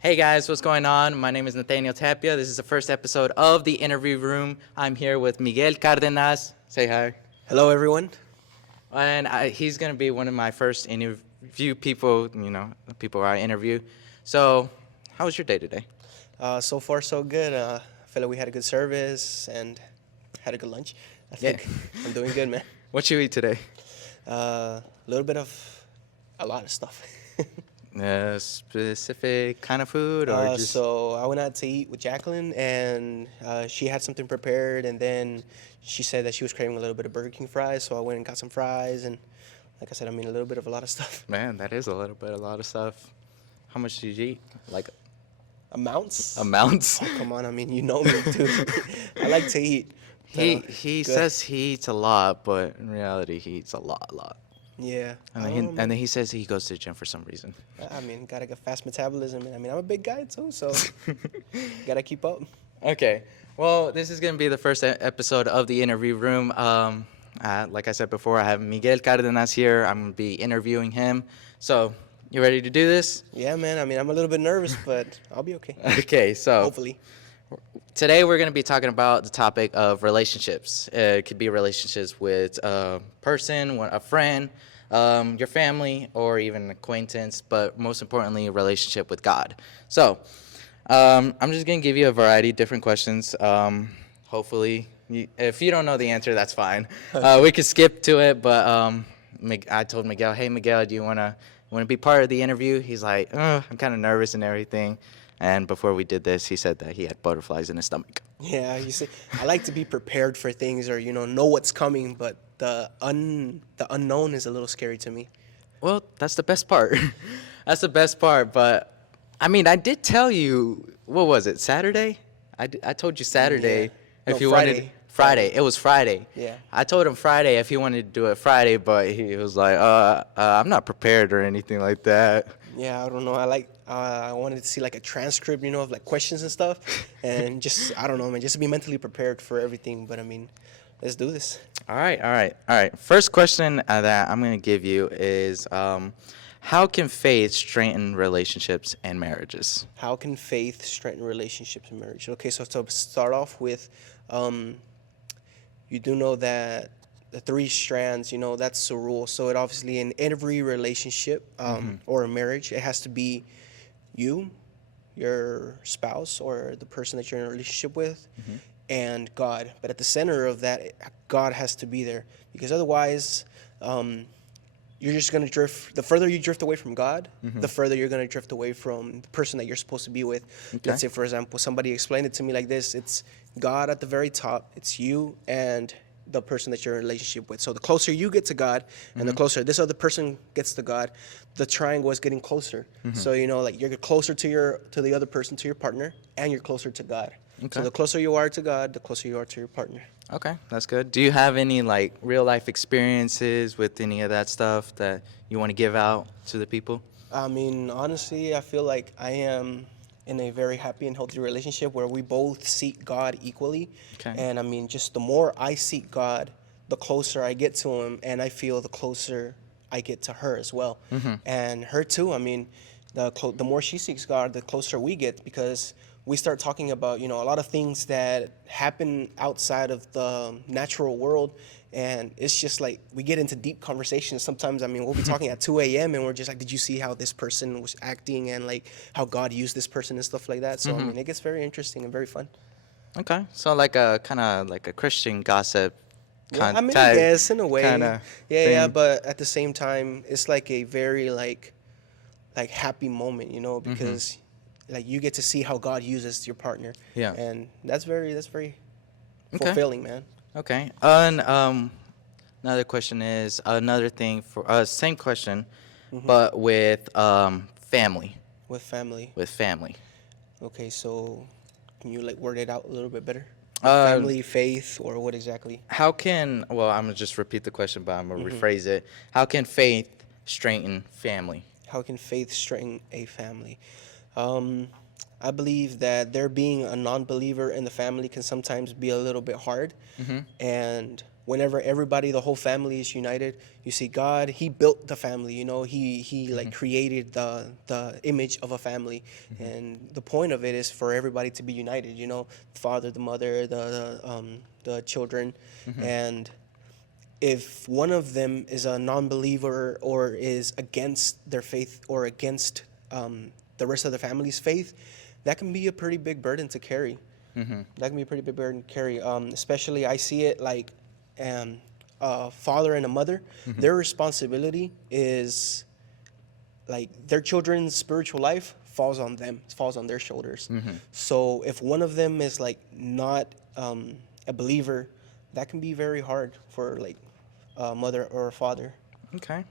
Hey guys, what's going on? My name is Nathaniel Tapia. This is the first episode of the Interview Room. I'm here with Miguel Cardenas. Say hi. Hello, everyone. And he's going to be one of my first interview people, the people I interview. So, how was your day today? So far, so good. I feel like we had a good service and had a good lunch. I think I'm doing good, man. What you eat today? A little bit of a lot of stuff. Specific kind of food or just... So I went out to eat with Jacqueline, and she had something prepared, and then she said that she was craving a little bit of Burger King fries, so I went and got some fries, and like I said, I mean, a little bit of a lot of stuff. Man, that is a lot of stuff. How much did you eat? Like Amounts? amounts? Oh, come on, I mean, you know me, dude. I like to eat. He says he eats a lot, but in reality, he eats a lot. Yeah. And then he says he goes to the gym for some reason. I mean, gotta get fast metabolism. And I mean, I'm a big guy too, so gotta keep up. Okay. Well, this is going to be the first episode of the Interview Room. Like I said before, I have Miguel Cardenas here. I'm going to be interviewing him. So, you ready to do this? Yeah, man. I mean, I'm a little bit nervous, but I'll be okay. Okay, so Hopefully. today we're going to be talking about the topic of relationships. It could be relationships with a person, a friend, your family, or even an acquaintance, but most importantly, a relationship with God. So, I'm just going to give you a variety of different questions. Hopefully, if you don't know the answer, that's fine. We could skip to it, but I told Miguel, hey, Miguel, do you want to be part of the interview? He's like, I'm kind of nervous and everything. And before we did this, he said that he had butterflies in his stomach. Yeah, you see, I like to be prepared for things or, know what's coming, but the unknown is a little scary to me. Well, that's the best part. That's the best part. But, I mean, I did tell you, what was it, Saturday? I told you Saturday. Yeah. If No, you Friday. wanted Friday. It was Friday. Yeah. I told him Friday if he wanted to do it Friday, but he was like, I'm not prepared or anything like that. Yeah, I don't know. I wanted to see like a transcript, of like questions and stuff, and just I don't know, man, just to be mentally prepared for everything. But I mean, let's do this. All right. First question that I'm going to give you is, how can faith strengthen relationships and marriages? How can faith strengthen relationships and marriage? Okay, so to start off with, you do know that the three strands, that's the rule. So it obviously in every relationship or a marriage, it has to be you, your spouse, or the person that you're in a relationship with, and God. But at the center of that, God has to be there, because otherwise, you're just going to drift. The further you drift away from God, the further you're going to drift away from the person that you're supposed to be with. Okay. Let's say, for example, somebody explained it to me like this. It's God at the very top. It's you and the person that you're in a relationship with. So the closer you get to God and the closer this other person gets to God, the triangle is getting closer. So, like you're closer to the other person, to your partner, and you're closer to God. Okay. So the closer you are to God, the closer you are to your partner. Okay, that's good. Do you have any like real life experiences with any of that stuff that you want to give out to the people? I mean, honestly, I feel like I am in a very happy and healthy relationship where we both seek God equally. Okay. And I mean, just the more I seek God, the closer I get to him, and I feel the closer I get to her as well. And her too. I mean, the more she seeks God, the closer we get, because we start talking about, a lot of things that happen outside of the natural world. And it's just like we get into deep conversations. Sometimes, I mean, we'll be talking at 2 a.m. and we're just like, did you see how this person was acting and like how God used this person and stuff like that? So, I mean, it gets very interesting and very fun. Okay, so like a kind of like a Christian gossip Yeah, I mean, type yes, in a way. kinda Yeah, thing. but at the same time, it's like a very like happy moment, because like you get to see how God uses your partner. Yeah. And that's very Okay. fulfilling, man. Okay. And another question is another thing for same question, but with family. With family. With family. Okay, so can you like word it out a little bit better? Uh, Family, faith, or what exactly? How can I'm gonna just repeat the question, but I'm gonna rephrase it. How can faith strengthen family? How can faith strengthen a family? I believe that there being a non-believer in the family can sometimes be a little bit hard. And whenever everybody, the whole family is united, you see God, he built the family, you know, he like created the image of a family. And the point of it is for everybody to be united, you know, the father, the mother, the children. And if one of them is a non-believer or is against their faith or against the rest of the family's faith, that can be a pretty big burden to carry. That can be a pretty big burden to carry. Especially, I see it like a father and a mother. Their responsibility is like their children's spiritual life falls on them, falls on their shoulders. So if one of them is like not a believer, that can be very hard for like a mother or a father. Okay.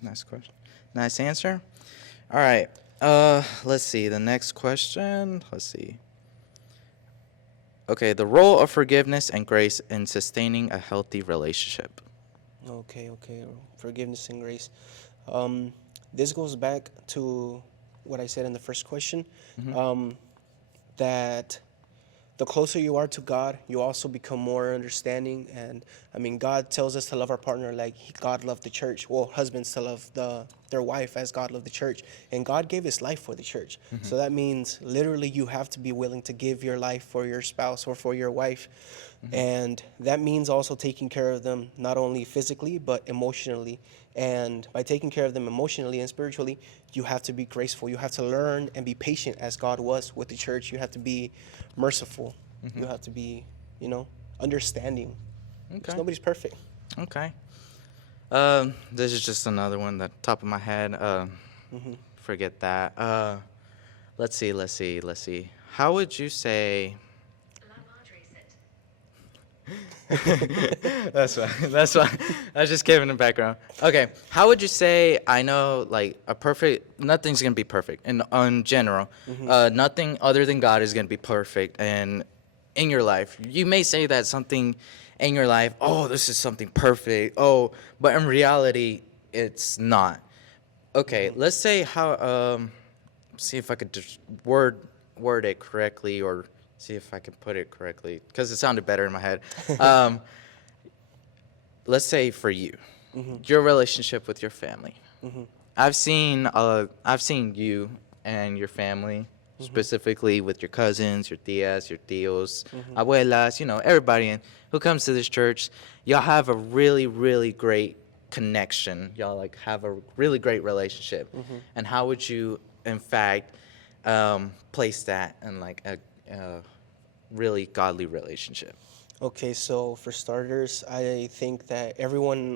Nice question. Nice answer. All right. Let's see. The next question. Let's see. Okay, the role of forgiveness and grace in sustaining a healthy relationship. Okay. Forgiveness and grace. This goes back to what I said in the first question, that the closer you are to God, you also become more understanding. And I mean, God tells us to love our partner like God loved the church. Well, husbands to love their wife as God loved the church. And God gave his life for the church. So that means literally you have to be willing to give your life for your spouse or for your wife. And that means also taking care of them, not only physically, but emotionally. And by taking care of them emotionally and spiritually, you have to be graceful. You have to learn and be patient as God was with the church. You have to be merciful. You have to be, you know, understanding. Okay. Nobody's perfect. Okay. This is just another one that top of my head. Forget that. Let's see. How would you say? That's why. I was just giving the background. Okay. How would you say? I know, like nothing's gonna be perfect, in general, nothing other than God is gonna be perfect, and in your life, you may say that something in your life, oh, this is something perfect. Oh, but in reality, it's not. Okay. Let's say see if I could just word it correctly, or see if I can put it correctly, because it sounded better in my head. Let's say for you, your relationship with your family. I've seen you and your family, specifically with your cousins, your tias, your tios, abuelas, you know, everybody who comes to this church. Y'all have a really, really great connection. Y'all like have a really great relationship. And how would you, in fact, place that in like a really godly relationship? Okay, so for starters, I think that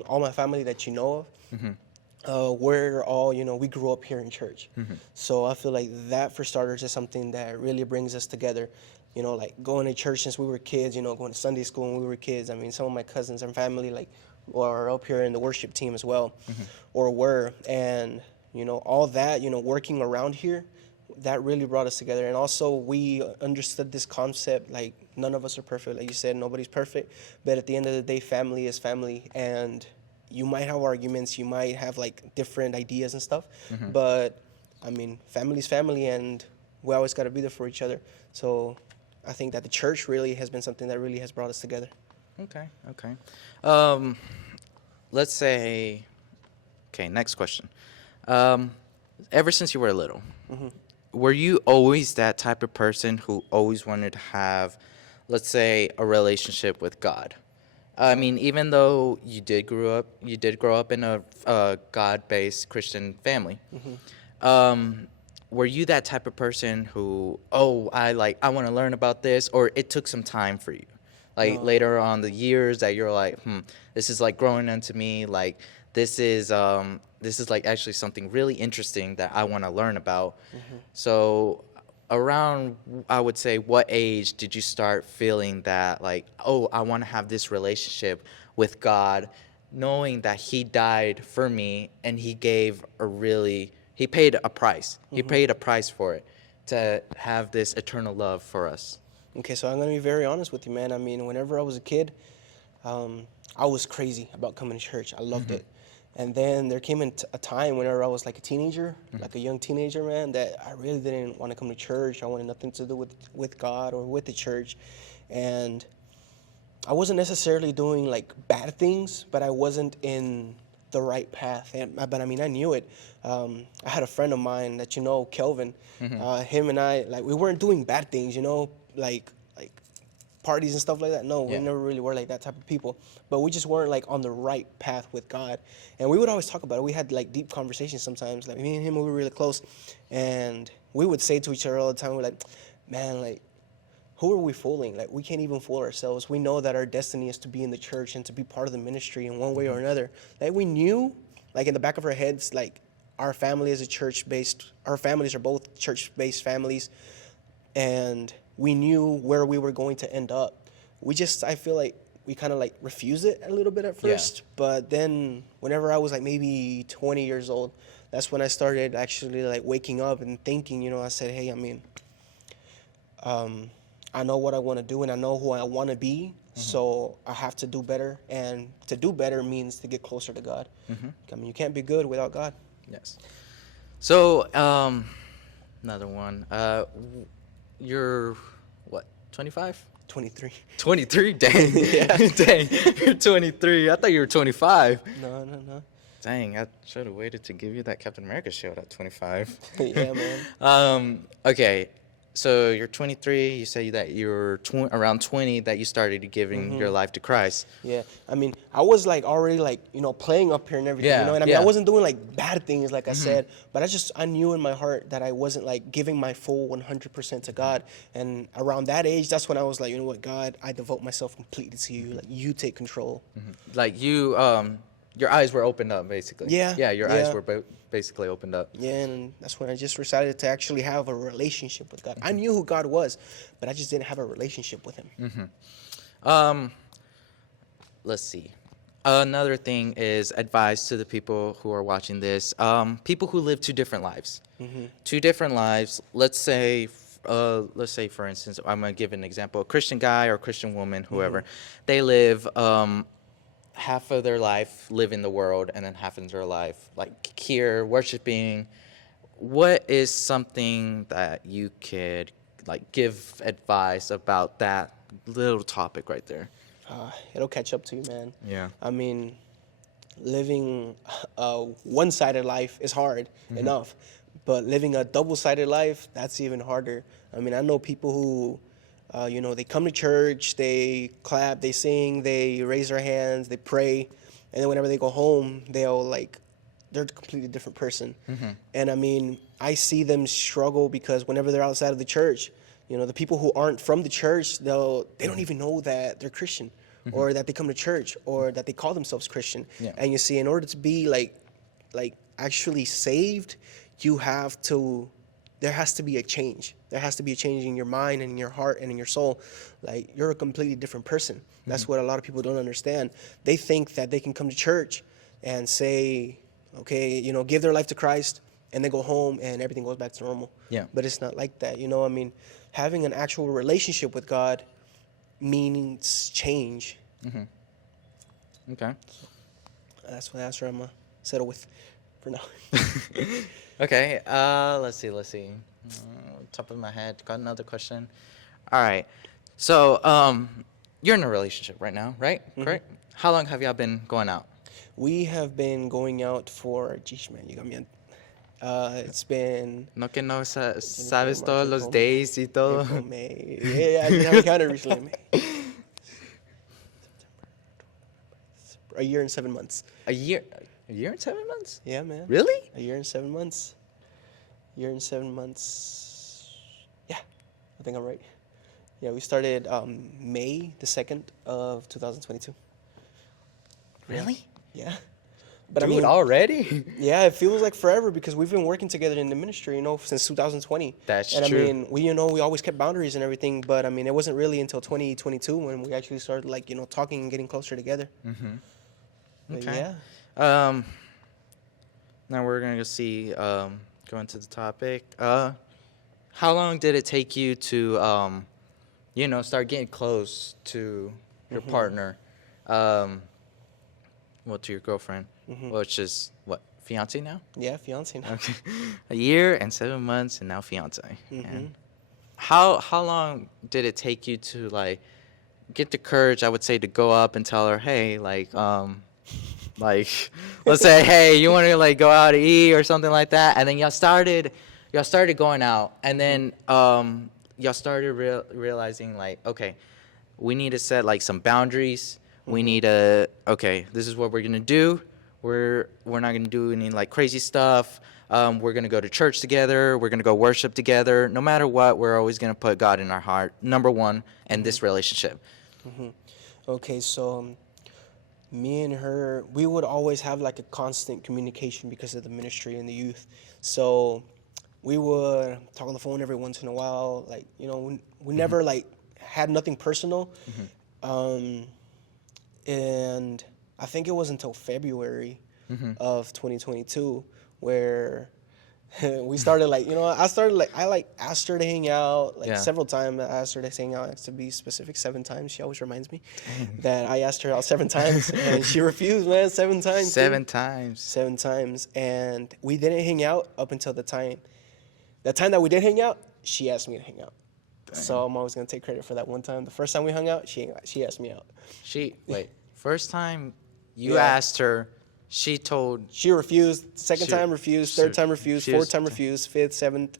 all my family that you know of, we're all, you know, we grew up here in church. So I feel like that, for starters, is something that really brings us together. You know, like going to church since we were kids, you know, going to Sunday school when we were kids. I mean, some of my cousins and family, like, are up here in the worship team as well, or were. And, you know, all that, you know, working around here, that really brought us together. And also we understood this concept, like none of us are perfect. Like you said, nobody's perfect. But at the end of the day, family is family. And you might have arguments, you might have like different ideas and stuff. But I mean, family's family, and we always got to be there for each other. So I think that the church really has been something that really has brought us together. Okay. Let's say, okay, next question. Ever since you were little, were you always that type of person who always wanted to have, let's say, a relationship with God? I mean, even though you did grow up in a God-based Christian family, were you that type of person who, I want to learn about this, or it took some time for you? Like later on the years that you're like, this is like growing into me, like this is like actually something really interesting that I want to learn about. So around, I would say, what age did you start feeling that like, I want to have this relationship with God, knowing that he died for me and he paid a price. He paid a price for it to have this eternal love for us. Okay, so I'm going to be very honest with you, man. I mean, whenever I was a kid, I was crazy about coming to church. I loved it. And then there came a time whenever I was like a teenager, like a young teenager, man, that I really didn't want to come to church. I wanted nothing to do with God or with the church. And I wasn't necessarily doing like bad things, but I wasn't in the right path. But I mean, I knew it. I had a friend of mine that Kelvin. Him and I, like, we weren't doing bad things, like parties and stuff like that. No, we Yeah. never really were like that type of people. But we just weren't like on the right path with God. And we would always talk about it. We had like deep conversations sometimes. Like me and him, we were really close, and we would say to each other all the time, we're like, man, like, who are we fooling? Like, we can't even fool ourselves. We know that our destiny is to be in the church and to be part of the ministry in one way or another. Like, we knew, like, in the back of our heads, like, our family is our families are both church-based families, and we knew where we were going to end up. I feel like we kind of, like, refused it a little bit at first, but then whenever I was, like, maybe 20 years old, that's when I started actually, like, waking up and thinking, I said, hey, I mean, I know what I want to do and I know who I want to be, so I have to do better. And to do better means to get closer to God. I mean, you can't be good without God. Yes. So, another one. You're what? 25? 23. 23? Dang. Yeah. Dang. You're 23. I thought you were 25. No. Dang, I should have waited to give you that Captain America shield at 25. Yeah, man. Okay. So you're 23. You say that you're around 20 that you started giving your life to Christ. Yeah, I mean, I was like already like playing up here and everything, Yeah, and I mean, yeah. I wasn't doing like bad things like I said, but I knew in my heart that I wasn't like giving my full 100% to God. And around that age, that's when I was like, you know what, God, I devote myself completely to you. Like, you take control. Like you, your eyes were opened up, basically. Yeah, Yeah, your yeah. eyes were basically opened up. Yeah, and that's when I just decided to actually have a relationship with God. I knew who God was, but I just didn't have a relationship with him. Let's see. Another thing is advice to the people who are watching this. People who live two different lives. Two different lives. Let's say, for instance, I'm gonna give an example: a Christian guy or a Christian woman, whoever. They live half of their life live in the world, and then half of their life like here worshiping. What is something that you could like give advice about that little topic right there? It'll catch up to you, man. Yeah. I mean, living a one-sided life is hard enough, but living a double-sided life, that's even harder. I mean, I know people who, they come to church, they clap, they sing, they raise their hands, they pray, and then whenever they go home, they're a completely different person. And I mean, I see them struggle because whenever they're outside of the church, the people who aren't from the church, they don't even know that they're Christian, or that they come to church, or that they call themselves Christian. Yeah. And you see, in order to be like actually saved, there has to be a change. There has to be a change in your mind and in your heart and in your soul. Like, you're a completely different person. That's what a lot of people don't understand. They think that they can come to church and say, okay, give their life to Christ, and then go home and everything goes back to normal. Yeah. But it's not like that. I mean, having an actual relationship with God means change. Okay. That's the answer I'm going to settle with for now. Okay. Let's see. Top of my head, got another question. All right. So, you're in a relationship right now, right? Correct. How long have y'all been going out? We have been going out for, geez, man, you got me. It's been No que no sabes todos los days y todo. April, May. Yeah, I didn't have a calendar recently. A year and 7 months. A year and 7 months? Yeah, man. Really? A year and 7 months. Year and 7 months. Yeah, I think I'm right. Yeah, we started May the 2nd of 2022. Really? Yeah. But Dude, I mean, already? yeah, it feels like forever because we've been working together in the ministry, since 2020. That's and true. I mean, we always kept boundaries and everything, but I mean, it wasn't really until 2022 when we actually started talking and getting closer together. But Okay. yeah. Now we're gonna go into the topic. How long did it take you to, start getting close to your partner? To your girlfriend, which is what, fiance now? Yeah, fiance now. Okay. A year and 7 months, and now fiance. And how long did it take you to get the courage, I would say, to go up and tell her, hey, like, let's say, hey, you want to like go out to eat or something like that, and then y'all started going out, and then y'all started realizing like, okay, we need to set like some boundaries. We need to, okay, this is what we're gonna do. We're not gonna do any like crazy stuff. We're gonna go to church together. We're gonna go worship together. No matter what, we're always gonna put God in our heart, number one, in this relationship. Okay, so me and her, we would always have like a constant communication because of the ministry and the youth. So we would talk on the phone every once in a while. Like, you know, we never like had nothing personal. And I think it was until February of 2022 where we started like, you know, I like asked her to hang out like Yeah. several times. I asked her to hang out, to be specific, 7 times. She always reminds me that I asked her out 7 times and she refused, man, 7 times. dude. 7 times. 7 times. And we didn't hang out up until the time that we did hang out, she asked me to hang out. So I'm always going to take credit for that one time. The first time we hung out, she asked me out. First time you Yeah. asked her, she told She refused. Second She- time refused. she- Third time refused. she Fourth was- time refused. Fifth, seventh,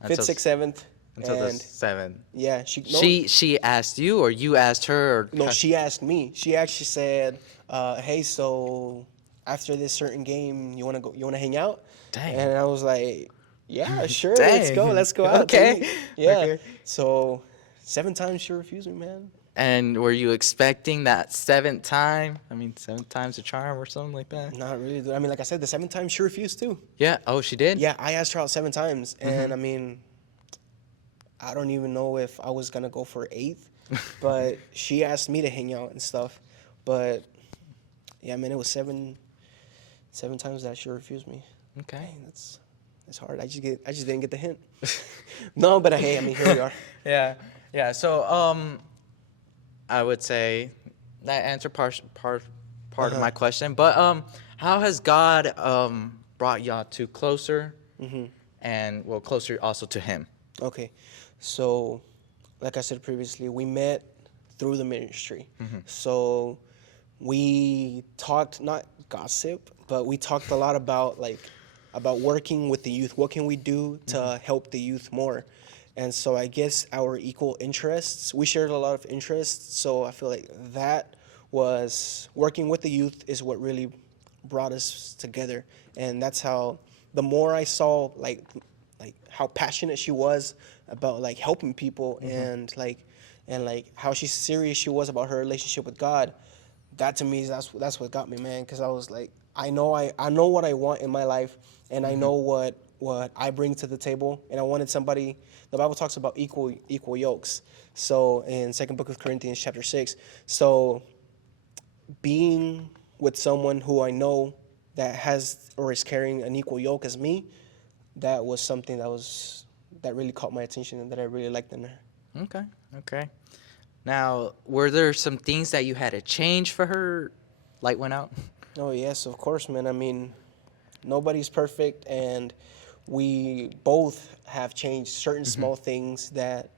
until, fifth, sixth, seventh, until the and 7. yeah, She asked you, or you asked her? Or no, she asked me. She actually said, "Hey, so after this certain game, you wanna hang out?" Dang. And I was like, "Yeah, sure, let's Dang. go out." Okay. dude." Yeah. Okay. So 7 times she refused me, man. And were you expecting that 7th time? I mean, 7 times a charm or something like that? Not really. Dude. I mean, like I said, the 7th time she refused too. Yeah. Oh, she did? Yeah, I asked her out 7 times, and I mean, I don't even know if I was gonna go for 8th, but she asked me to hang out and stuff. But yeah, man, it was 7 times that she refused me. Okay. Dang, that's hard. I just didn't get the hint. No, but hey, I mean, here we are. Yeah. Yeah. So, I would say that answered part of my question. But how has God brought y'all two closer, and well, closer also to Him? Okay, so like I said previously, we met through the ministry. So we talked, not gossip, but we talked a lot about working with the youth. What can we do to help the youth more? And so I guess our equal interests, we shared a lot of interests. So I feel like that was working with the youth is what really brought us together. And that's how, the more I saw like how passionate she was about like helping people and how serious she was about her relationship with God, that to me, that's what got me, man. Because I was like, I know what I want in my life, and I know what I bring to the table, and I wanted somebody. The Bible talks about equal yokes. So in 2nd book of Corinthians chapter 6, so being with someone who I know that has or is carrying an equal yoke as me, that was something that really caught my attention and that I really liked in her. Okay. Now, were there some things that you had to change for her? Light went out? Oh, yes, of course, man. I mean, nobody's perfect, and we both have changed certain small things that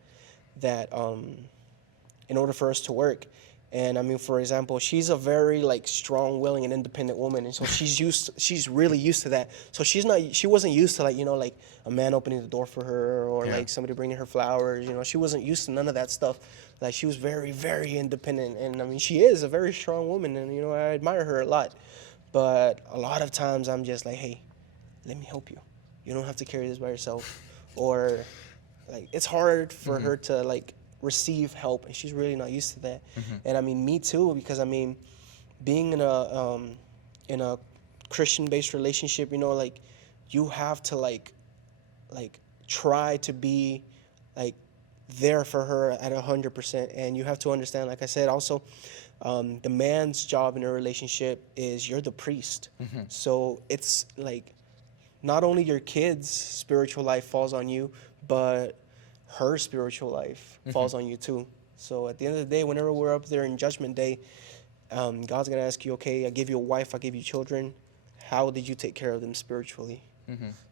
in order for us to work. And I mean, for example, she's a very like strong, willing, and independent woman, and so she's really used to that. So she wasn't used to like, you know, like a man opening the door for her or like somebody bringing her flowers. You know, she wasn't used to none of that stuff. Like, she was very, very independent, and I mean, she is a very strong woman, and you know, I admire her a lot. But a lot of times I'm just like, hey, let me help you. You don't have to carry this by yourself. Or like, it's hard for her to like receive help, and she's really not used to that. And I mean, me too, because I mean, being in a Christian-based relationship, you know, like, you have to like try to be like there for her at 100%, and you have to understand, like I said, also the man's job in a relationship is you're the priest. So it's like not only your kids' spiritual life falls on you, but her spiritual life falls on you too. So at the end of the day, whenever we're up there in Judgment Day, God's gonna ask you, okay, I give you a wife, I give you children. How did you take care of them spiritually?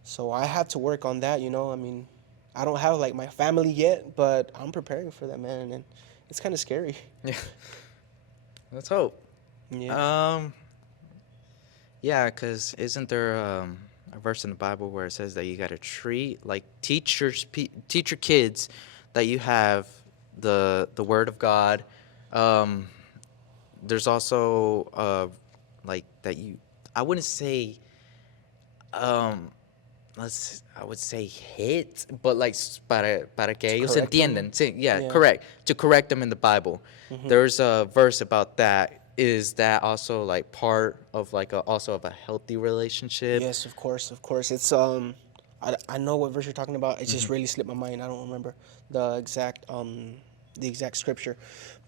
So I have to work on that, you know. I mean, I don't have like my family yet, but I'm preparing for that, man, and it's kind of scary. Yeah. Let's hope. Yeah. Yeah, because isn't there a verse in the Bible where it says that you got to teach your kids that you have the Word of God. Um, there's also like that you. I wouldn't say I would say hit, but like para que To ellos correct them. entiendan. Sí, yeah, Yeah. correct. To correct them in the Bible. There's a verse about that. Is that also like part of like also of a healthy relationship? Yes, of course, of course. It's I know what verse you're talking about. It just really slipped my mind. I don't remember the exact scripture,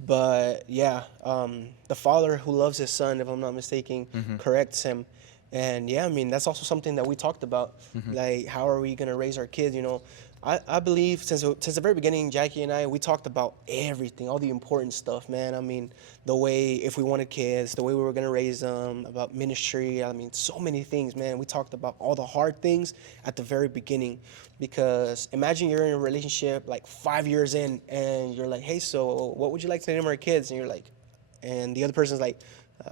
but yeah, the father who loves his son, if I'm not mistaken, corrects him, and yeah, I mean that's also something that we talked about. Like, how are we gonna raise our kids? You know, I believe since the very beginning, Jackie and I, we talked about everything, all the important stuff, man. I mean, the way, if we wanted kids, the way we were gonna raise them, about ministry. I mean, so many things, man. We talked about all the hard things at the very beginning, because imagine you're in a relationship like 5 years in, and you're like, hey, so what would you like to name our kids? And you're like, and the other person's like,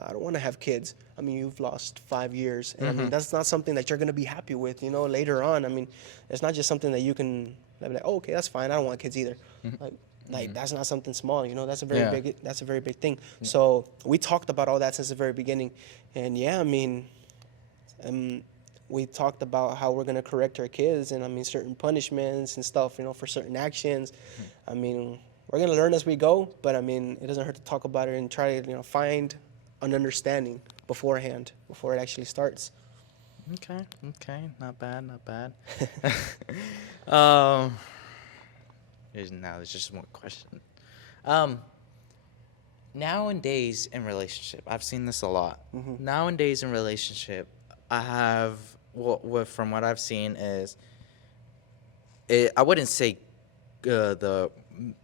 I don't want to have kids. I mean, you've lost 5 years. And I mean, that's not something that you're going to be happy with, you know, later on. I mean, it's not just something that you can be like, oh, okay, that's fine. I don't want kids either. Like that's not something small, you know, that's a very big thing. So we talked about all that since the very beginning. And yeah, I mean, we talked about how we're going to correct our kids, and I mean, certain punishments and stuff, you know, for certain actions. I mean, we're going to learn as we go, but I mean, it doesn't hurt to talk about it and try to, you know, find an understanding beforehand, before it actually starts. Okay, not bad. um, there's just one question. Nowadays in relationship, I've seen this a lot. Nowadays in relationship, I have from what I've seen is, I wouldn't say the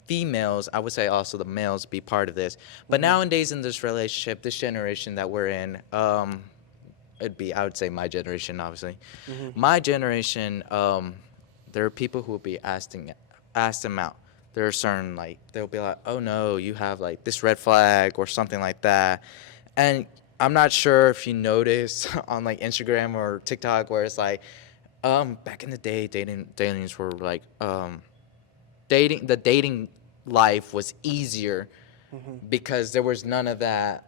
females, I would say also the males be part of this. But nowadays in this relationship, this generation that we're in, I would say my generation, obviously. My generation, there are people who will be asked them out. There are certain, like, they'll be like, oh no, you have like this red flag or something like that. And I'm not sure if you notice on like Instagram or TikTok where it's like, back in the day, datings were like, the dating life was easier because there was none of that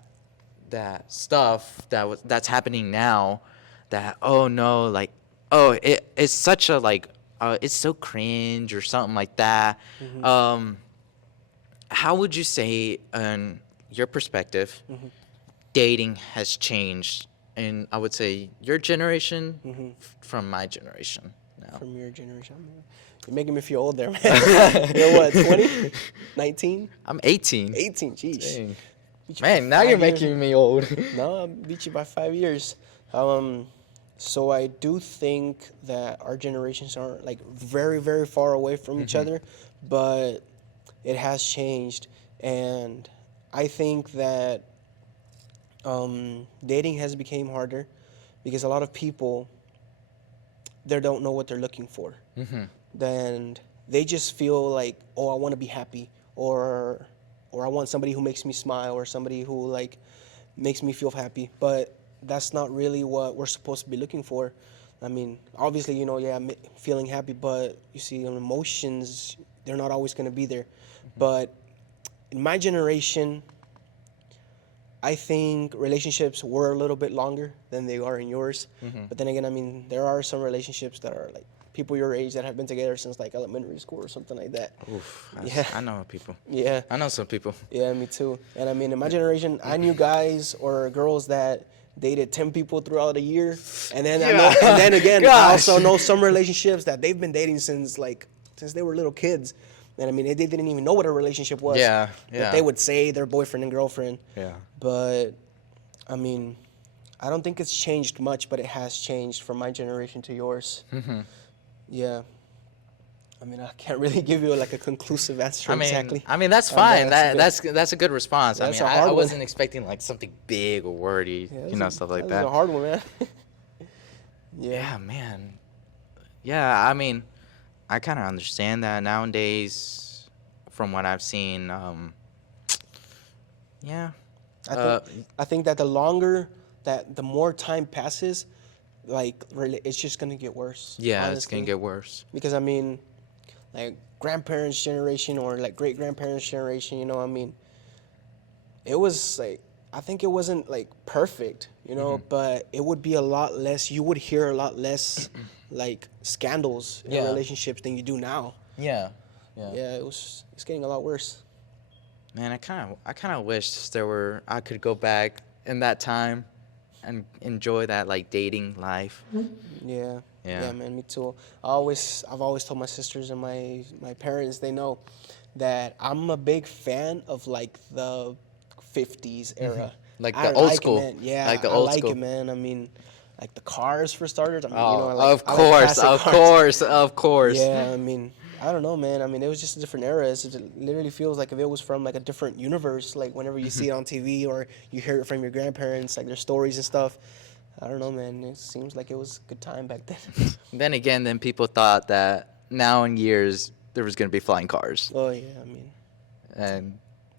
stuff that's happening now, that, oh no, like, oh, it's such a like, it's so cringe or something like that. How would you say, in your perspective, dating has changed in, I would say, your generation from my generation now? From your generation, you're making me feel old there, man. You're what, 20? 19? I'm 18. 18, jeez. Dang. Beat you by Man, now you're 5 years. making me old. No, I beat you by 5 years. So I do think that our generations are like very, very far away from each other, but it has changed. And I think that dating has become harder because a lot of people, they don't know what they're looking for. Then they just feel like, oh, I want to be happy, or I want somebody who makes me smile, or somebody who like makes me feel happy. But that's not really what we're supposed to be looking for. I mean, obviously, you know, yeah, feeling happy, but you see, emotions, they're not always going to be there. But in my generation, I think relationships were a little bit longer than they are in yours. But then again, I mean, there are some relationships that are like people your age that have been together since like elementary school or something like that. Oof, Yeah. I know people. Yeah. I know some people. Yeah, me too. And I mean, in my generation, I knew guys or girls that dated 10 people throughout a year. And then I know, and then again, I also know some relationships that they've been dating since they were little kids. And I mean, they didn't even know what a relationship was. Yeah. But they would say they're boyfriend and girlfriend. Yeah. But I mean, I don't think it's changed much, but it has changed from my generation to yours. Yeah. I mean, I can't really give you like a conclusive answer exactly. I mean, that's fine. That's a good response. That's I mean, a hard I one. wasn't expecting like something big or wordy, stuff like that. That's a hard one, man. Yeah, man. Yeah, I mean, I kind of understand that nowadays. From what I've seen, Yeah. I Uh, think I think that the longer that the more time passes, like it's just gonna get worse. yeah, it's gonna Honestly, get worse. because I mean, like grandparents' generation or like great grandparents' generation, you know, I mean, it was like I think it wasn't like perfect, you know, but it would be a lot less. You would hear a lot less like scandals in Yeah. relationships than you do now. Yeah. Yeah. Yeah, it's getting a lot worse. Man, I kind of wish I could go back in that time and enjoy that like dating life. Yeah, Yeah. yeah, man, me too. I've always told my sisters and my parents, they know that I'm a big fan of like the 50s era. Like I the old like it, school. man. Yeah, Like the I old like school. it, man. I mean, like the cars for starters. I mean, you know, Oh, of I like course, classic of cars. course, of course. Yeah, I mean, I don't know, man. I mean, it was just a different era. It literally feels like if it was from like a different universe. Like whenever you see it on TV or you hear it from your grandparents, like their stories and stuff. I don't know, man. It seems like it was a good time back then. Then again, then people thought that now in years there was gonna be flying cars, Oh yeah, and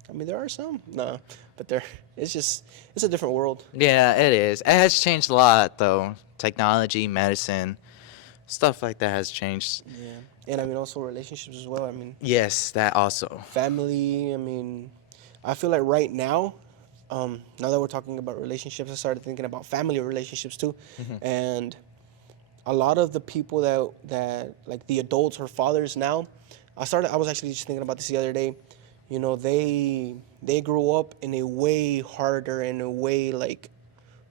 I mean there are some, no, but it's a different world. yeah, it is. It has changed a lot though. Technology, medicine, stuff like that has changed. Yeah, and I mean also relationships as well. I mean Yes, that also. family. I mean, I feel like right now, now that we're talking about relationships, I started thinking about family relationships too, and a lot of the people that like the adults or fathers now, I was actually just thinking about this the other day. You know, they grew up in a way harder and a way like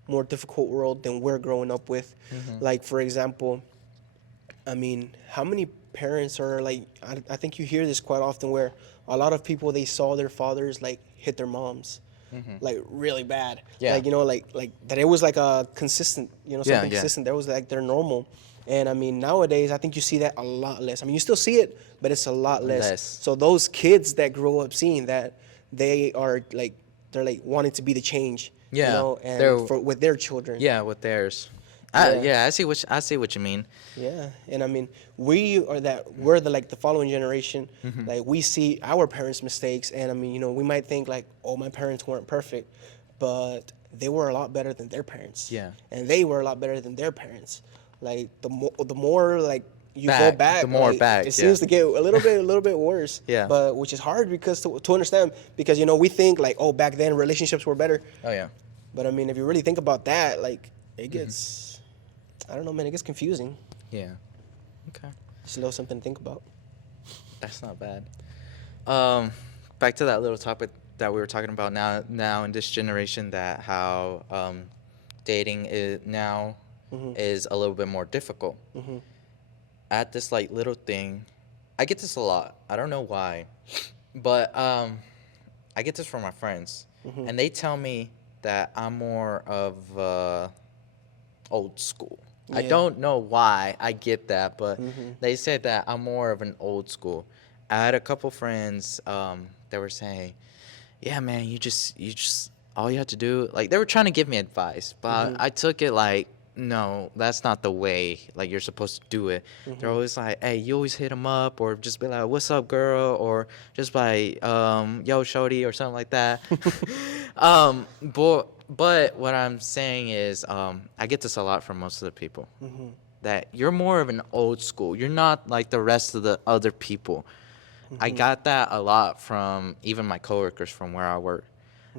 more difficult world than we're growing up with. Like for example, I mean, how many parents are like I think you hear this quite often where a lot of people they saw their fathers like hit their moms. Like really bad, Yeah. like you know, like that it was like a consistent, you know, Yeah, something yeah. consistent. That was like their normal, and I mean nowadays I think you see that a lot less. I mean you still see it, but it's a lot less. Less. So those kids that grow up seeing that, they are like they're like wanting to be the change, Yeah, you know, they're- and for with their children. Yeah, with theirs. Yeah. Yeah, I see what you mean. Yeah, and I mean, we're the like the following generation. Like we see our parents' mistakes, and I mean, you know, we might think like, oh, my parents weren't perfect, but they were a lot better than their parents. Yeah. and they were a lot better than their parents. Like the more like you go Back, back, the more like, back, it yeah. seems to get a little bit worse. Yeah. but which is hard because to understand because you know we think like, oh, back then relationships were better, Oh yeah. but I mean, if you really think about that, like it gets. I don't know, man. It gets confusing. Yeah. Okay. Just a little something to think about. That's not bad. Back to that little topic that we were talking about now in this generation, that how dating is now is a little bit more difficult. At this like little thing, I get this a lot. I don't know why, but I get this from my friends, and they tell me that I'm more of old school. I Yeah. don't know why I get that, but they said that I'm more of an old school. I had a couple friends that were saying, "Yeah, man, you just all you have to do." Like they were trying to give me advice, but I took it like, no, that's not the way like you're supposed to do it. They're always like, "Hey, you always hit them up," or just be like, "What's up, girl?" or just by "Yo, shorty," or something like that. But what I'm saying is, I get this a lot from most of the people, that you're more of an old school. You're not like the rest of the other people. I got that a lot from even my coworkers from where I work.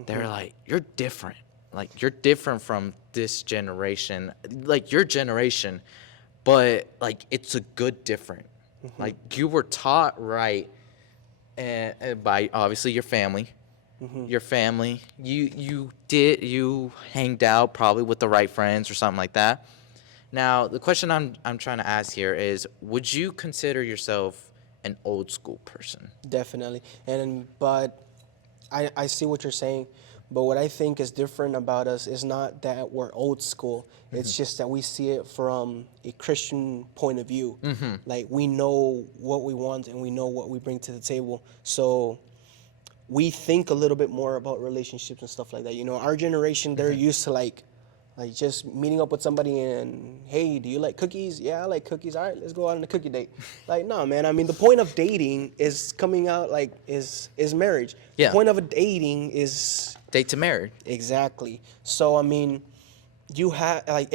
They're like, you're different. Like, you're different from this generation, like your generation, but like it's a good different. Like you were taught right, and by obviously your family. Your family, you hanged out probably with the right friends or something like that. Now the question I'm trying to ask here is, would you consider yourself an old school person? Definitely. But I see what you're saying. But what I think is different about us is not that we're old school. It's just that we see it from a Christian point of view. Like we know what we want and we know what we bring to the table. So we think a little bit more about relationships and stuff like that. You know, our generation, they're used to like Like just meeting up with somebody and, hey, do you like cookies? Yeah, I like cookies. All right, let's go out on a cookie date. Like, no, man. I mean, the point of dating is coming out like is marriage. Yeah. The point of a dating is Date to marriage. exactly. So I mean, you have like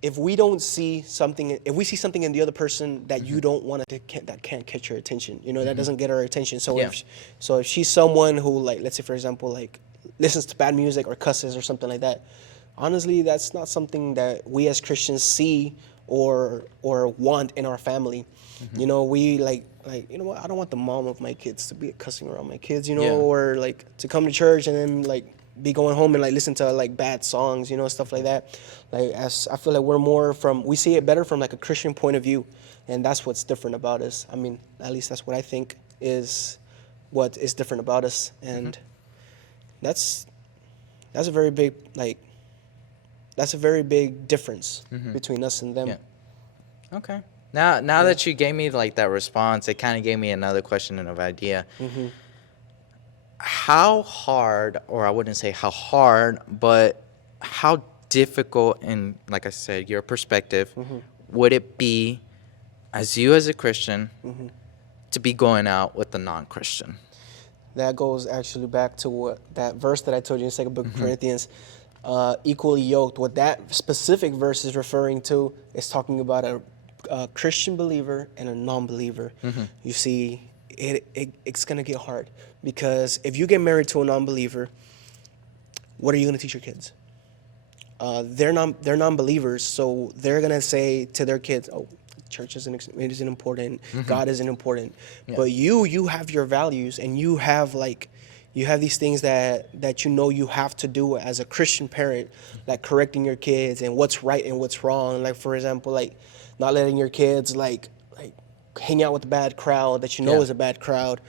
if we don't see something, if we see something in the other person that you don't want to that can't catch your attention, that doesn't get our attention. So Yeah. if she's someone who, like, let's say for example, like listens to bad music or cusses or something like that, honestly, that's not something that we as Christians see or want in our family. We like what, I don't want the mom of my kids to be cussing around my kids, Yeah. or like to come to church and then like be going home and like listen to like bad songs, stuff like that. Like, as I feel like we see it better from like a Christian point of view, and that's what's different about us. I mean, at least that's what I think is what is different about us, and that's a very big difference between us and them. Yeah. Okay. Now that you gave me like that response, it kind of gave me another question and an idea. How hard, or I wouldn't say how hard, but how difficult, in, like I said, your perspective, would it be as a Christian to be going out with a non-Christian? That goes actually back to that verse that I told you in 2 book of Corinthians, equally yoked. What that specific verse is referring to is talking about a Christian believer and a non-believer. You see, it's going to get hard, because if you get married to a non-believer, what are you going to teach your kids? They're non-believers, so they're going to say to their kids, oh, church isn't important, God isn't important. Yeah. But you have your values, and you have these things that you have to do as a Christian parent, like correcting your kids and what's right and what's wrong. Like, for example, like not letting your kids like hang out with a bad crowd that Yeah. is a bad crowd,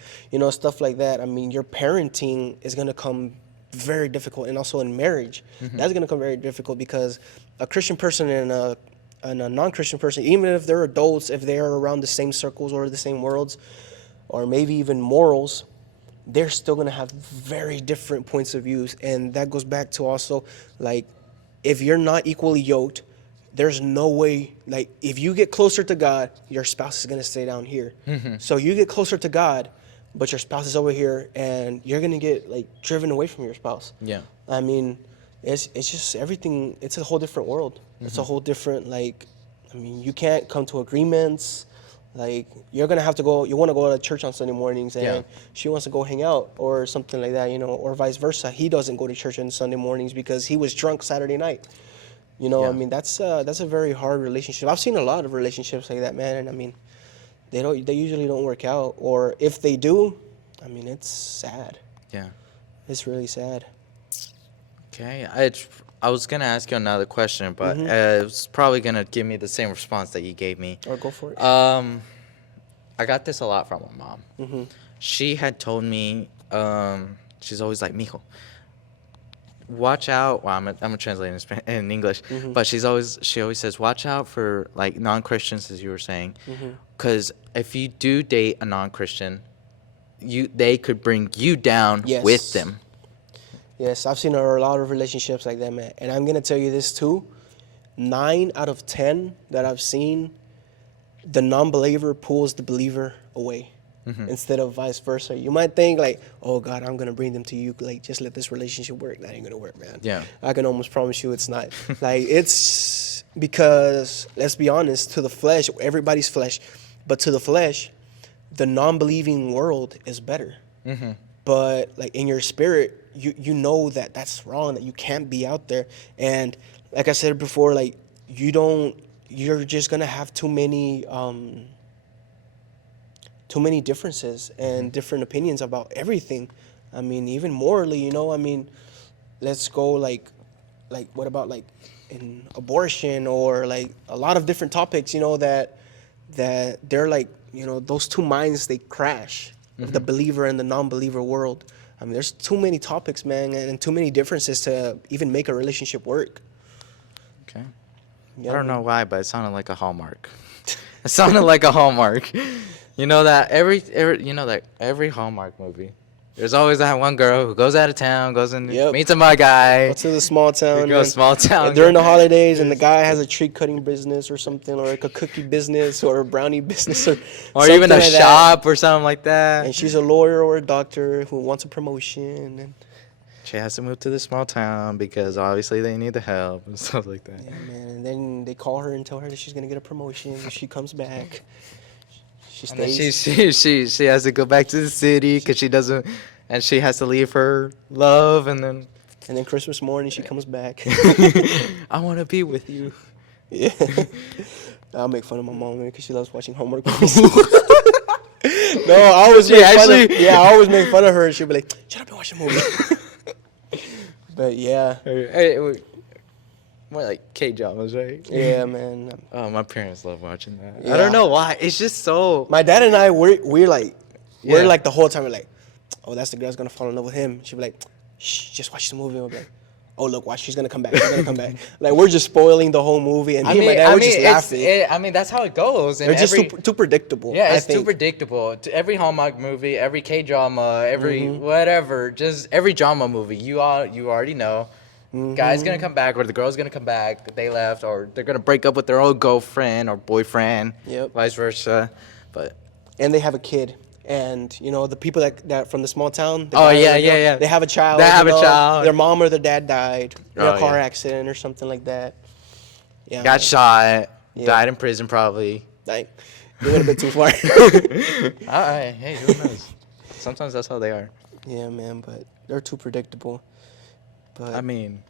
stuff like that. I mean, your parenting is going to come very difficult, and also in marriage, that's going to come very difficult, because a Christian person and a non-Christian person, even if they're adults, if they're around the same circles or the same worlds, or maybe even morals, they're still going to have very different points of views. And that goes back to also, like, if you're not equally yoked, there's no way, like, if you get closer to God, your spouse is going to stay down here. So you get closer to God, but your spouse is over here, and you're going to get, like, driven away from your spouse. Yeah. I mean, it's just everything. It's a whole different world. It's a whole different, like, I mean, you can't come to agreements. Like, you're going to have to go, you want to go to church on Sunday mornings, and she wants to go hang out or something like that, or vice versa. He doesn't go to church on Sunday mornings because he was drunk Saturday night. Yeah. I mean, that's a very hard relationship. I've seen a lot of relationships like that, man, and I mean, they usually don't work out, or if they do, I mean, it's sad. Yeah. It's really sad. Okay. I was going to ask you another question, but it's probably going to give me the same response that you gave me. Or go for it. I got this a lot from my mom. She had told me, she's always like, mijo, watch out. Well, I'm gonna translate in English, but she always says, watch out for like non-Christians, as you were saying, because if you do date a non-Christian, they could bring you down with them. Yes, I've seen a lot of relationships like that, man. And I'm going to tell you this too. 9 out of 10 that I've seen, the non-believer pulls the believer away instead of vice versa. You might think like, oh, God, I'm going to bring them to you. Like, just let this relationship work. That ain't going to work, man. Yeah. I can almost promise you it's not. Like, it's because, let's be honest, to the flesh, everybody's flesh, but to the flesh, the non-believing world is better. But like in your spirit, you know that that's wrong, that you can't be out there. And like I said before, like you're just gonna have too many differences and different opinions about everything. I mean, even morally, I mean, let's go like what about like in abortion, or like a lot of different topics, that they're like, those two minds, they crash. The believer and the non-believer world. I mean, there's too many topics, man, and too many differences to even make a relationship work. Okay. Yeah, I don't know why, but it sounded like a Hallmark. It sounded like a Hallmark. You know that every Hallmark movie, There's always that one girl who goes out of town, goes and Yep. meets my guy. Go to the small town. Go small town. And during the holidays, and the guy has a tree cutting business or something, or like a cookie business or a brownie business, or even a like shop or something like that. And she's a lawyer or a doctor who wants a promotion. And she has to move to the small town because obviously they need the help and stuff like that. yeah, man. And then they call her and tell her that she's gonna get a promotion. She comes back. She And then stays. she has to go back to the city because she doesn't, and she has to leave her love, and then Christmas morning she comes back. I want to be with you. Yeah. I'll make fun of my mom because she loves watching Hallmark movies. No, I always make I always make fun of her, and she'll be like, "Shut up and watch a movie." But yeah. More like K-dramas, right? Yeah, man. Oh, my parents love watching that. Yeah. I don't know why. It's just so. My dad and I, we're like Yeah. the whole time we're like, oh, that's the girl's gonna fall in love with him. She'll be like, shh, just watch the movie. And we'll be like, oh, look, watch, she's gonna come back. She's gonna come back. Like, we're just spoiling the whole movie, and me and my dad, we're just laughing. I mean, that's how it goes. They're just too predictable. Yeah, it's too predictable. To every Hallmark movie, every K-drama, every whatever, just every drama movie, you already know. Guy's gonna come back, or the girl's gonna come back. They left, or they're gonna break up with their old girlfriend or boyfriend. Yep. Vice versa, but. And they have a kid. And, you know, the people that from the small town. Oh, yeah. They have a child. They have a child. Their mom or their dad died in a car yeah. accident or something like that. Yeah. Got shot, Yeah. died in prison probably. Like, they went a bit too far. Hey, who knows? Sometimes that's how they are. Yeah, man, but they're too predictable. But I mean,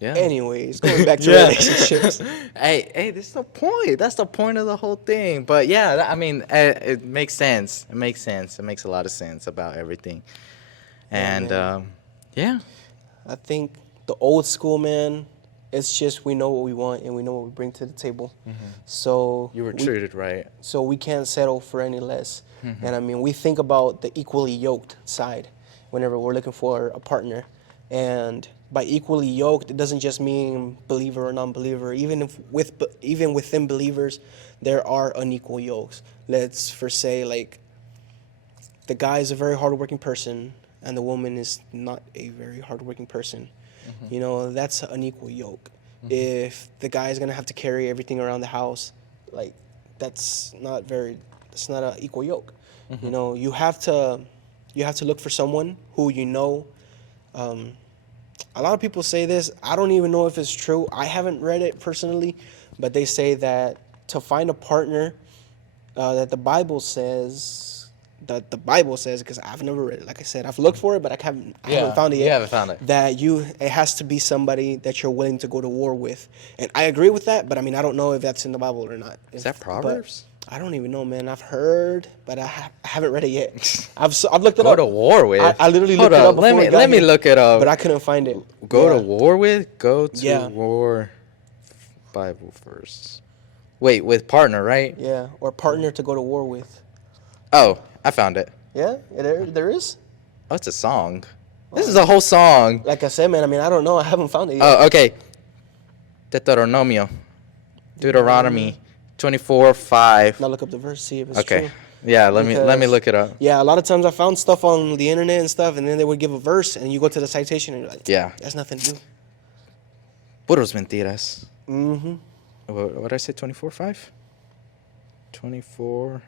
yeah. anyways, going back to relationships. Hey, this is the point. That's the point of the whole thing. But yeah, I mean, it makes sense. It makes sense. It makes a lot of sense about everything. And yeah. I think the old school, man, it's just we know what we want and we know what we bring to the table. So You were treated right. So we can't settle for any less. And I mean, we think about the equally yoked side whenever we're looking for a partner. And by equally yoked, it doesn't just mean believer or non-believer. Even within believers, there are unequal yokes. Let's for say, like, the guy is a very hardworking person and the woman is not a very hardworking person. You know, that's an unequal yoke. If the guy is gonna have to carry everything around the house, like, that's not an equal yoke. You know, you have to look for someone who you know. A lot of people say this. I don't even know if it's true. I haven't read it personally, but they say that to find a partner that the Bible says, because I've never read it. Like I said, I've looked for it, but I haven't found it yet. You haven't found it. That it has to be somebody that you're willing to go to war with. And I agree with that, but I mean, I don't know if that's in the Bible or not. Is that Proverbs? I don't even know, man. I've heard, but I haven't read it yet. I've looked it Go up. to war with. I literally Hold looked it up. up before Let me look it up. but I couldn't find it. Go to war with. Go to Yeah. war. Bible verse. Wait, with partner, right? Yeah, or partner to go to war with. Oh, I found it. Yeah, there is. Oh, it's a song. This is a whole song. Like I said, man. I mean, I don't know. I haven't found it yet. Oh, okay. Deuteronomy 24:5. Now look up the verse, see if it's Okay. true. Yeah, let me Because- look it up. Yeah, a lot of times I found stuff on the internet and stuff, and then they would give a verse, and you go to the citation, and you're like, Yeah. that's nothing to do. Puros mentiras. Mm-hmm. What did I say? 24:5. 24:5.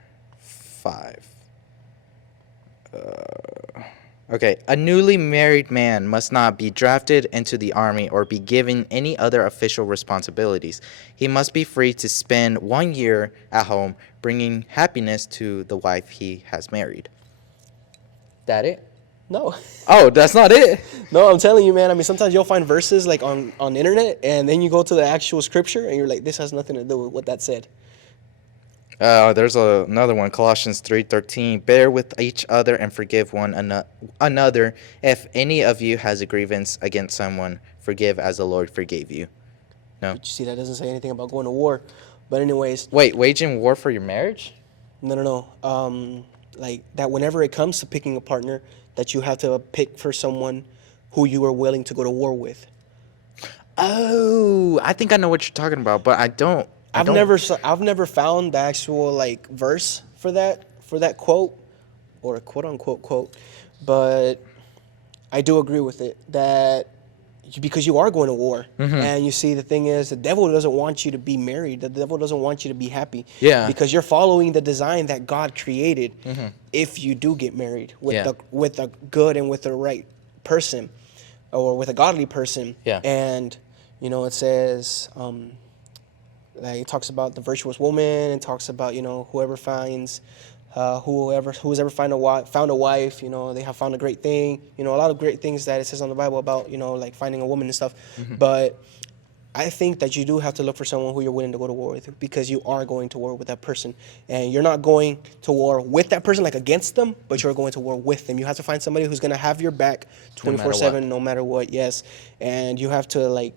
Okay. A newly married man must not be drafted into the army or be given any other official responsibilities. He must be free to spend 1 year at home, bringing happiness to the wife he has married. That it? No. Oh, that's not it. No, I'm telling you, man. I mean, sometimes you'll find verses like on the internet, and then you go to the actual scripture, and you're like, this has nothing to do with what that said. There's another one, Colossians 3:13. Bear with each other and forgive one another. If any of you has a grievance against someone, forgive as the Lord forgave you. No. But you see, that doesn't say anything about going to war. But anyways, Wait, waging war for your marriage? no. Like that whenever it comes to picking a partner, that you have to pick for someone who you are willing to go to war with. Oh, I think I know what you're talking about, but I don't. I've never found the actual like verse for that quote, or a quote unquote quote, but I do agree with it that because you are going to war, and you see the thing is the devil doesn't want you to be married. The devil doesn't want you to be happy. Yeah. Because you're following the design that God created. If you do get married with Yeah. the good and with the right person, or with a godly person, Yeah. and it says. Like it talks about the virtuous woman, and talks about whoever finds, who's ever found a wife, they have found a great thing, a lot of great things that it says on the Bible about like finding a woman and stuff. But I think that you do have to look for someone who you're willing to go to war with, because you are going to war with that person, and you're not going to war with that person like against them, but you're going to war with them. You have to find somebody who's going to have your back 24/7, no matter what. Yes, and you have to like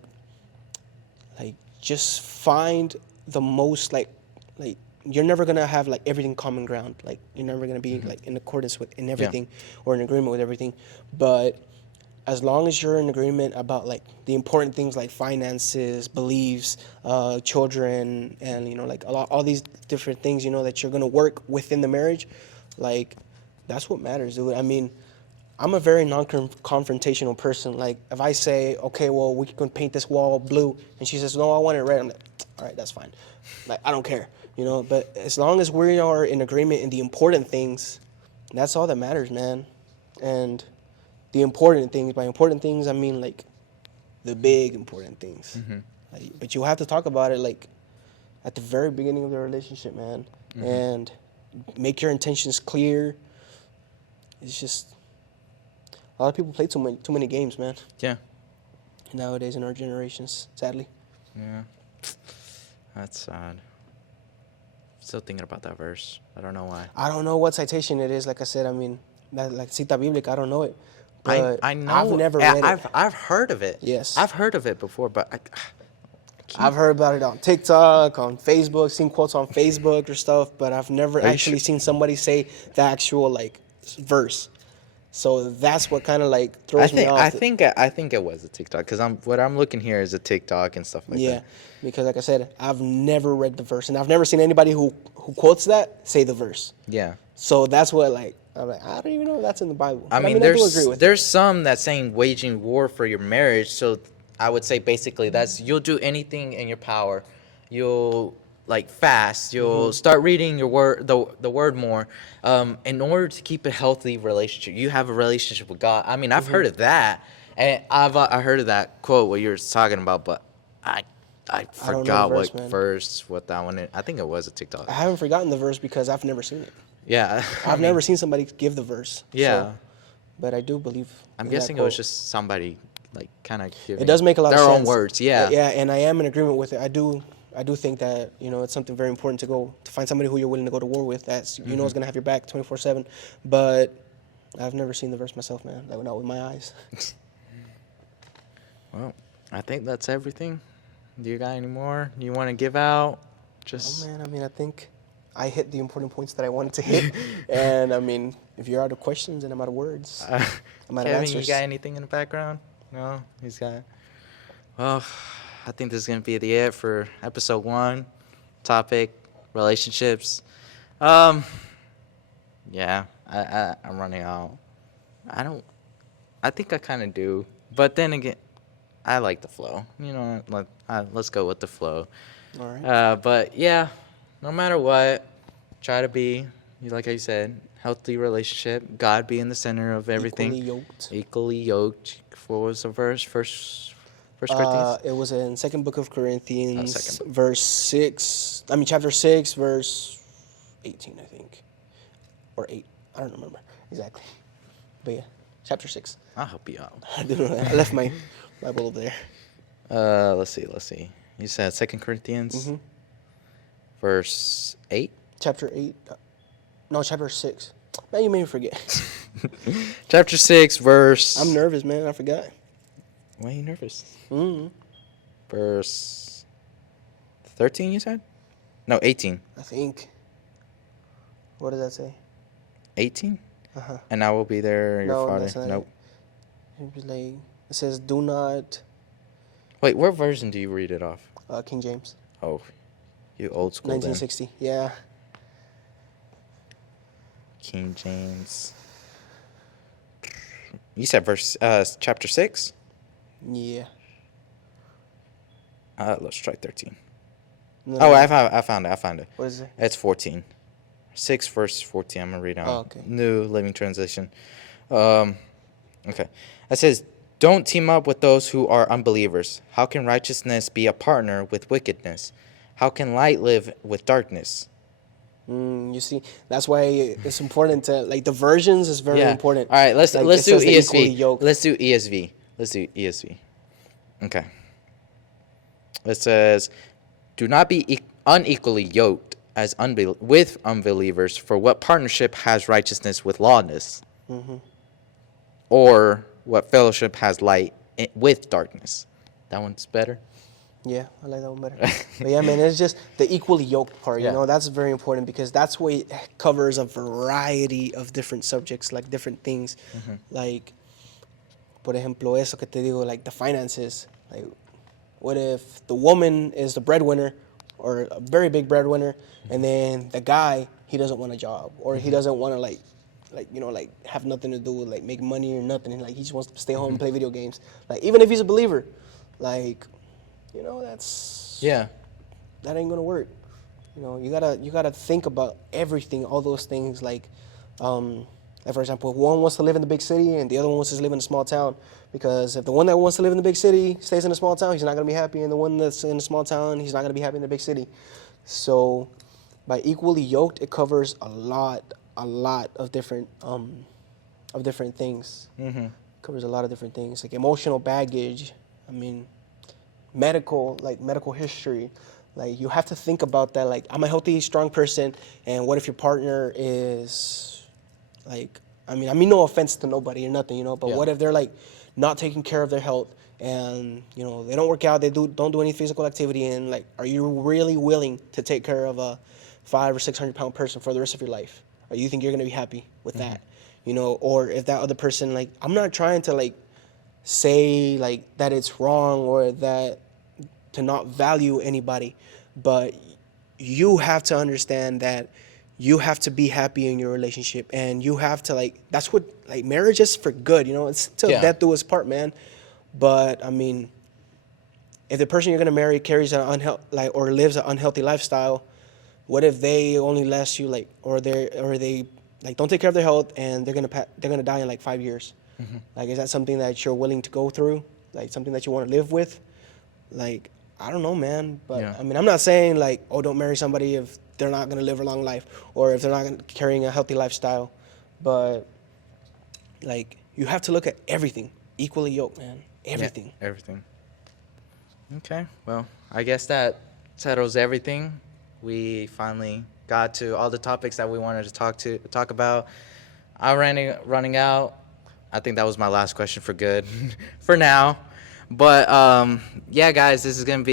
just find the most like you're never gonna have like everything common ground. Like you're never gonna be like in accordance with in everything, or in agreement with everything. But as long as you're in agreement about like the important things like finances, beliefs, children, and like all these different things that you're gonna work within the marriage, like that's what matters, dude. I mean, I'm a very non-confrontational person. Like, if I say, okay, well, we can paint this wall blue, and she says, no, I want it red, I'm like, all right, that's fine. Like, I don't care, But as long as we are in agreement in the important things, that's all that matters, man. And the important things, by important things, I mean, like, the big important things. Like, but you have to talk about it, like, at the very beginning of the relationship, man. And make your intentions clear. It's just... a lot of people play too many games, man. Yeah. Nowadays in our generations, sadly. Yeah. That's sad. Still thinking about that verse. I don't know why. I don't know what citation it is. Like I said, I mean, like Cita Bíblica, I don't know it. But I know. I've never read it. I've heard of it. Yes. I've heard of it before, but I've heard about it on TikTok, on Facebook, seen quotes on Facebook or stuff, but I've never actually seen somebody say the actual like verse. So that's what kind of like throws me off. I think it was a TikTok, because what I'm looking here is a TikTok and stuff like that. Yeah, because like I said, I've never read the verse, and I've never seen anybody who quotes that say the verse. Yeah. So that's what like I'm like, I don't even know if that's in the Bible. I mean, I do agree with there's some that's saying waging war for your marriage. So I would say basically that's you'll do anything in your power. You'll like fast. You'll start reading your word, the word more, in order to keep a healthy relationship. You have a relationship with God. I mean, I've heard of that, and I heard of that quote what you're talking about, but I forgot what that one is. I think it was a TikTok. I haven't forgotten the verse because I've never seen it. Yeah, I've never seen somebody give the verse. Yeah, so, but I do believe. I'm guessing it was just somebody like kind of giving. It does make a lot of sense. Their own words, yeah. Yeah, and I am in agreement with it. I do think that it's something very important to find somebody who you're willing to go to war with. That's is going to have your back 24/7. But I've never seen the verse myself, man. Like not with my eyes. Well, I think that's everything. Do you got any more you want to give out? Oh man, I mean, I think I hit the important points that I wanted to hit. And I mean, if you're out of questions and I'm out of words, I'm out of answers. Kevin, you got anything in the background? No, he's got. Well, I think this is gonna be the it for episode 1. Topic: relationships. Yeah, I'm running out. I think I kind of do, but then again, I like the flow. Let's go with the flow. All right. But yeah, no matter what, try to be, like I said, healthy relationship. God be in the center of everything. Equally yoked. What was the verse? First Corinthians? It was in Second Book of Corinthians, Second book. verse 6. I mean, chapter 6, verse 18, I think, or 8. I don't remember exactly, but yeah, chapter 6. I'll help you out. I left my Bible over there. Let's see. You said 2 Corinthians, verse 8? Chapter 8. No, chapter 6. Man, you made me forget. Chapter 6, verse... I'm nervous, man. I forgot. Why are you nervous? Mm-hmm. Verse 13, you said? No, 18. I think. What does that say? 18? Uh-huh. And I will be there, your father. That's not Nope. It says, do not... Wait, what version do you read it off? King James. Oh, you old school 1960, yeah. King James. You said chapter 6? Yeah. Let's try 13. No, Oh, no. I found it. What is it? It's 14. 6 verse 14. I'm going to read on. Oh, okay. New Living Translation. Okay. It says, don't team up with those who are unbelievers. How can righteousness be a partner with wickedness? How can light live with darkness? You see, that's why it's important to like the versions is very important. All right, let's Like, do it says the equally ESV. yoked. Let's do ESV. Okay. It says, do not be unequally yoked as with unbelievers, for what partnership has righteousness with lawlessness? Mm-hmm. Or what fellowship has light with darkness? That one's better. Yeah, I like that one better. But yeah, man, it's just the equally yoked part, Yeah. you know, that's very important because that's what it covers a variety of different subjects, like different things. Like, por ejemplo, eso que te digo, like the finances. Like, what if the woman is the breadwinner or a very big breadwinner, and then the guy, he doesn't want a job or he doesn't want to like you know, like have nothing to do with like make money or nothing. Like he just wants to stay home and play video games. Like even if he's a believer, like, you know, that ain't gonna work. You know, you gotta think about everything, all those things. Like for example, if one wants to live in the big city and the other one wants to live in a small town, because if the one that wants to live in the big city stays in a small town, he's not gonna be happy, and the one that's in a small town, he's not gonna be happy in the big city. So, by equally yoked, it covers a lot of different things. Covers a lot of different things, like emotional baggage. I mean, medical history. Like you have to think about that. Like I'm a healthy, strong person, and what if your partner is like, I mean no offense to nobody or nothing, you know, but what if they're like not taking care of their health and, you know, they don't work out, they don't do any physical activity, and like, are you really willing to take care of a 500 or 600 pound person for the rest of your life? Or you think you're gonna be happy with that, you know? Or if that other person, like, I'm not trying to like say like that it's wrong or that to not value anybody, but you have to understand that you have to be happy in your relationship, and you have to like, that's what like marriage is for good, you know, it's till death do us part, man. But I mean, if the person you're gonna marry carries an or lives an unhealthy lifestyle, what if they only last you like, or they like don't take care of their health and they're gonna die in like 5 years? Like, is that something that you're willing to go through? Like something that you want to live with? Like, I don't know, man. But I mean, I'm not saying like, oh, don't marry somebody if they're not gonna live a long life or if they're not carrying a healthy lifestyle. But like, you have to look at everything equally yoked, man. Everything. Yeah, everything. Okay, well, I guess that settles everything. We finally got to all the topics that we wanted to talk about. I'm running out. I think that was my last question for good, for now. But yeah, guys, we're gonna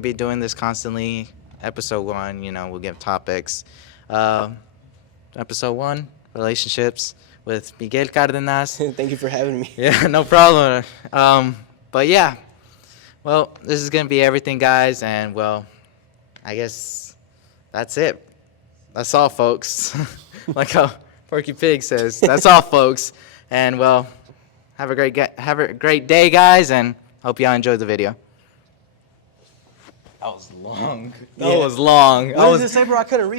be doing this constantly. Episode 1, you know, we'll give topics. Episode 1, relationships with Miguel Cardenas. Thank you for having me. Yeah, no problem. But yeah, well, this is gonna be everything, guys, and well, I guess that's it. That's all, folks. Like how Porky Pig says, that's all, folks. And well, have a great day, guys, and hope y'all enjoyed the video. That was long. That was long. What does it say, bro? I couldn't read.